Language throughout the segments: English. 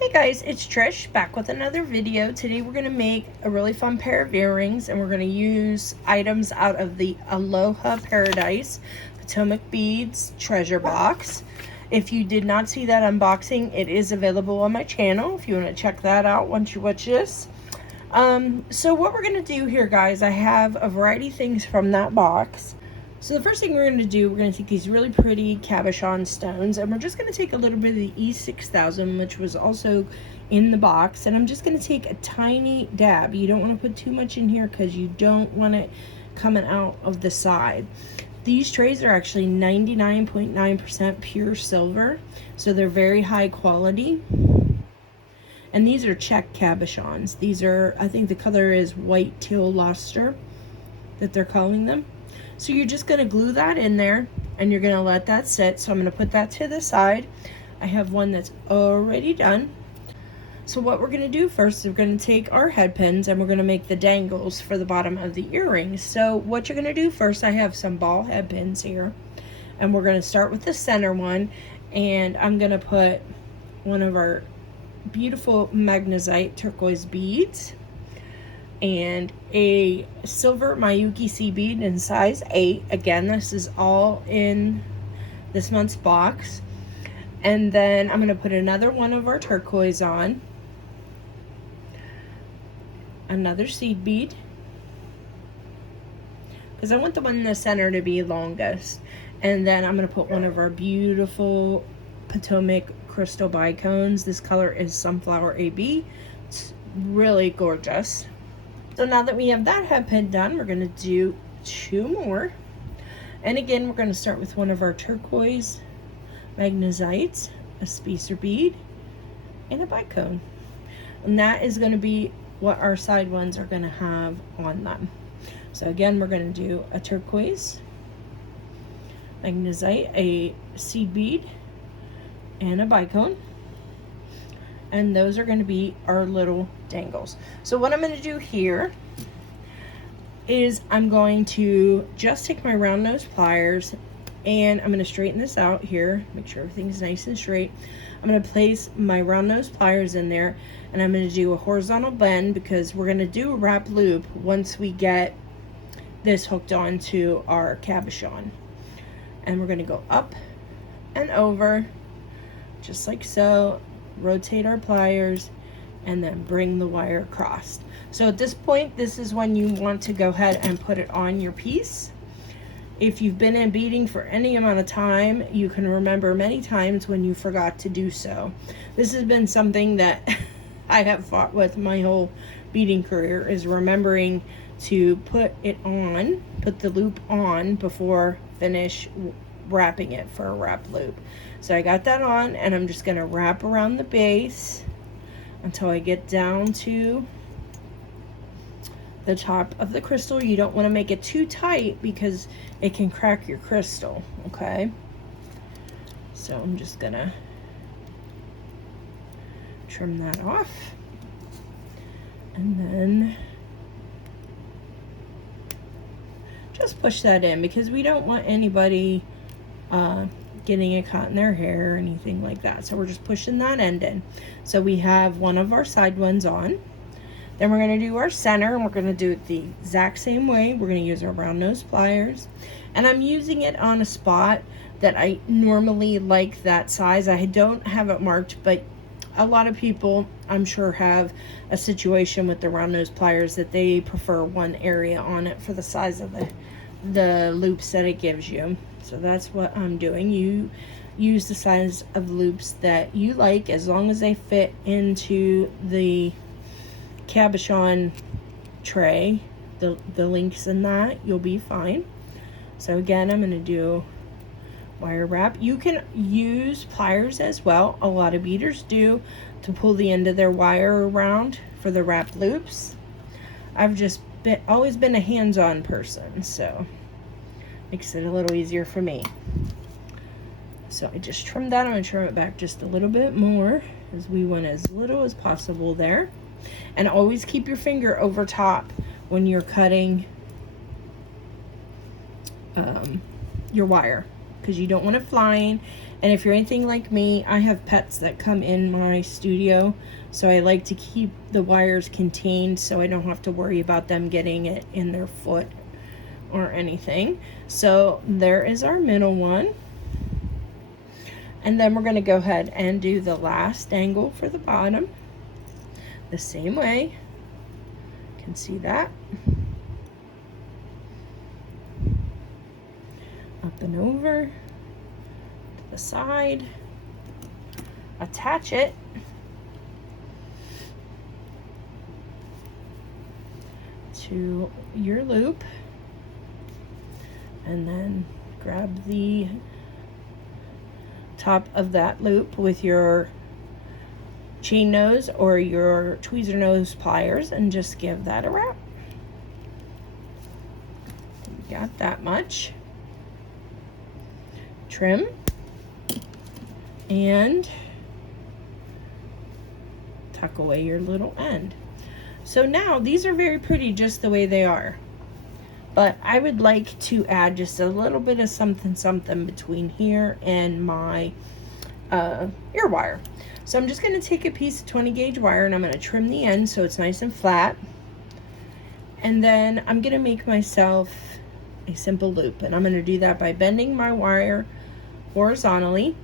Hey guys, it's Trish back with another video. Today we're going to make a really fun pair of earrings, and we're going to use items out of the Aloha Paradise Potomac Beads Treasure Box. If you did not see that unboxing, it is available on my channel if you want to check that out once you watch this. So what we're going to do here, guys, I have a variety of things from that box. So the first thing we're going to do, we're going to take these really pretty Cabachon stones, and we're just going to take a little bit of the E6000, which was also in the box, and I'm just going to take a tiny dab. You don't want to put too much in here because you don't want it coming out of the side. These trays are actually 99.9% pure silver, so they're very high quality. And these are check cabochons. These are, I think the color is white teal luster that they're calling them. So you're just going to glue that in there, and you're going to let that sit. So I'm going to put that to the side. I have one that's already done. So what we're going to do first is we're going to take our head pins and we're going to make the dangles for the bottom of the earrings. So what you're going to do first, I have some ball head pins here, and we're going to start with the center one, and I'm going to put one of our beautiful magnesite turquoise beads and a silver Miyuki seed bead in size 8. Again, this is all in this month's box. And then I'm going to put another one of our turquoise on, another seed bead, because I want the one in the center to be longest. And then I'm going to put one of our beautiful Potomac crystal bicones. This color is Sunflower AB. It's really gorgeous. So now that we have that head pin done, we're going to do 2 more. And again, we're going to start with one of our turquoise magnesites, a spacer bead, and a bicone. And that is going to be what our side ones are going to have on them. So again, we're going to do a turquoise magnesite, a seed bead, and a bicone. And those are going to be our little dangles. So what I'm going to do here is I'm going to just take my round nose pliers, and I'm going to straighten this out here, make sure everything's nice and straight. I'm going to place my round nose pliers in there, and I'm going to do a horizontal bend because we're going to do a wrap loop once we get this hooked onto our cabochon. And we're going to go up and over just like so, rotate our pliers, and then bring the wire across. So at this point, this is when you want to go ahead and put it on your piece. If you've been in beading for any amount of time, you can remember many times when you forgot to do so. This has been something that I have fought with my whole beading career, is remembering to put it on, put the loop on before finish wrapping it for a wrap loop. So I got that on, and I'm just going to wrap around the base until I get down to the top of the crystal. You don't want to make it too tight because it can crack your crystal, okay? So I'm just going to trim that off, and then just push that in because we don't want anybody getting it caught in their hair or anything like that. So we're just pushing that end in. So we have one of our side ones on. Then we're going to do our center, and we're going to do it the exact same way. We're going to use our round nose pliers, and I'm using it on a spot that I normally like that size. I don't have it marked, but a lot of people, I'm sure, have a situation with the round nose pliers that they prefer one area on it for the size of the loops that it gives you. So that's what I'm doing. You use the size of loops that you like, as long as they fit into the cabochon tray, the links in that, you'll be fine. So again, I'm going to do wire wrap. You can use pliers as well. A lot of beaders do, to pull the end of their wire around for the wrap loops. I've just always been a hands-on person, so makes it a little easier for me. So I just trimmed that. I'm going to trim it back just a little bit more, as we want as little as possible there. And always keep your finger over top when you're cutting your wire, because you don't want it flying And if you're anything like me, I have pets that come in my studio, so I like to keep the wires contained so I don't have to worry about them getting it in their foot or anything. So there is our middle one. And then we're going to go ahead and do the last dangle for the bottom the same way. You can see that. Up and over to the side. Attach it. To your loop. And then grab the top of that loop with your chain nose or your tweezer nose pliers and just give that a wrap. You got that much. Trim and tuck away your little end. So now these are very pretty just the way they are, but I would like to add just a little bit of something between here and my ear wire. So I'm just going to take a piece of 20 gauge wire and I'm going to trim the end so it's nice and flat, and then I'm going to make myself a simple loop, and I'm going to do that by bending my wire horizontally,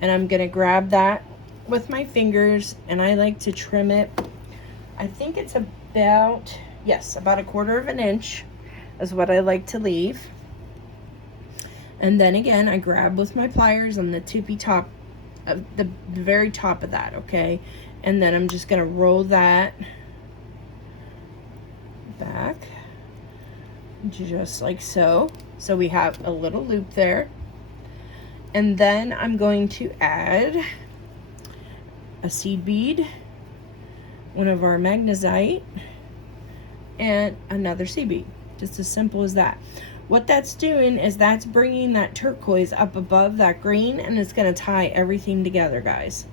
and I'm going to grab that with my fingers, and I like to trim it. I think it's about, yes, about 1/4 inch is what I like to leave. And then again, I grab with my pliers on the tippy top of the very top of that, okay? And then I'm just gonna roll that back just like so. So we have a little loop there. And then I'm going to add a seed bead, one of our magnesite, and another seed bead. Just as simple as that. What that's doing is that's bringing that turquoise up above that green, and it's going to tie everything together, guys.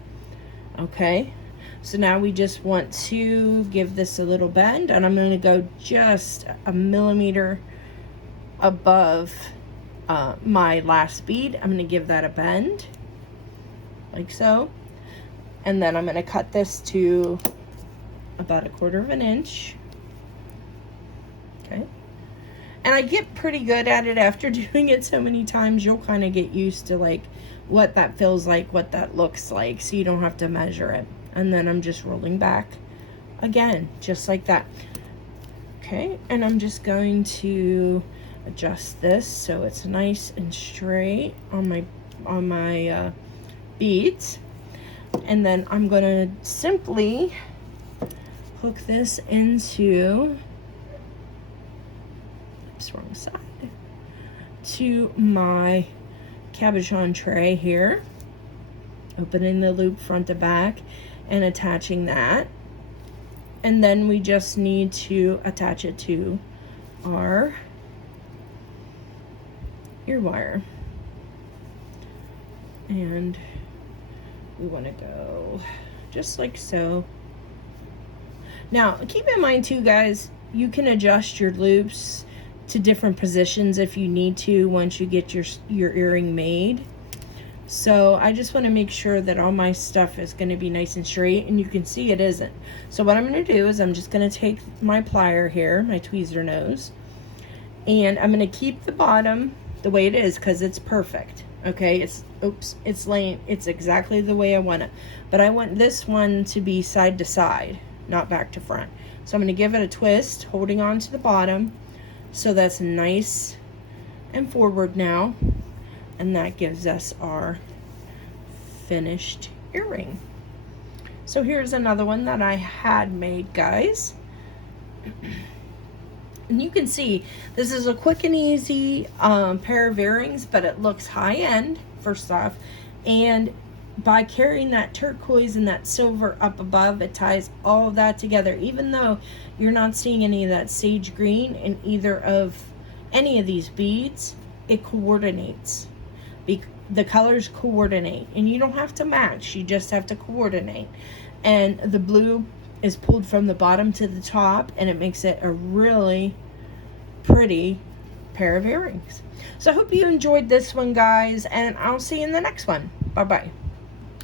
Okay, so now we just want to give this a little bend, and I'm going to go just a millimeter above my last bead. I'm going to give that a bend like so, and then I'm going to cut this to about 1/4 inch. Okay. And I get pretty good at it after doing it so many times. You'll kind of get used to like what that feels like, what that looks like, so you don't have to measure it. And then I'm just rolling back again, just like that. Okay, and I'm just going to adjust this so it's nice and straight on my beads. And then I'm going to simply hook this into, wrong side, to my cabochon tray here, opening the loop front to back and attaching that. And then we just need to attach it to our ear wire, and we want to go just like so. Now keep in mind too, guys, you can adjust your loops to different positions if you need to once you get your earring made. So I just want to make sure that all my stuff is going to be nice and straight, and you can see it isn't. So what I'm going to do is I'm just going to take my plier here, my tweezer nose, and I'm going to keep the bottom the way it is because it's perfect. Okay, it's laying, it's exactly the way I want it, but I want this one to be side to side, not back to front. So I'm going to give it a twist, holding on to the bottom, so that's nice and forward now, and that gives us our finished earring. So here's another one that I had made, guys. And you can see this is a quick and easy pair of earrings, but it looks high-end first off, and by carrying that turquoise and that silver up above, it ties all of that together. Even though you're not seeing any of that sage green in either of any of these beads, it coordinates. The colors coordinate, and you don't have to match, you just have to coordinate. And the blue is pulled from the bottom to the top, and it makes it a really pretty pair of earrings. So I hope you enjoyed this one, guys, and I'll see you in the next one. Bye-bye.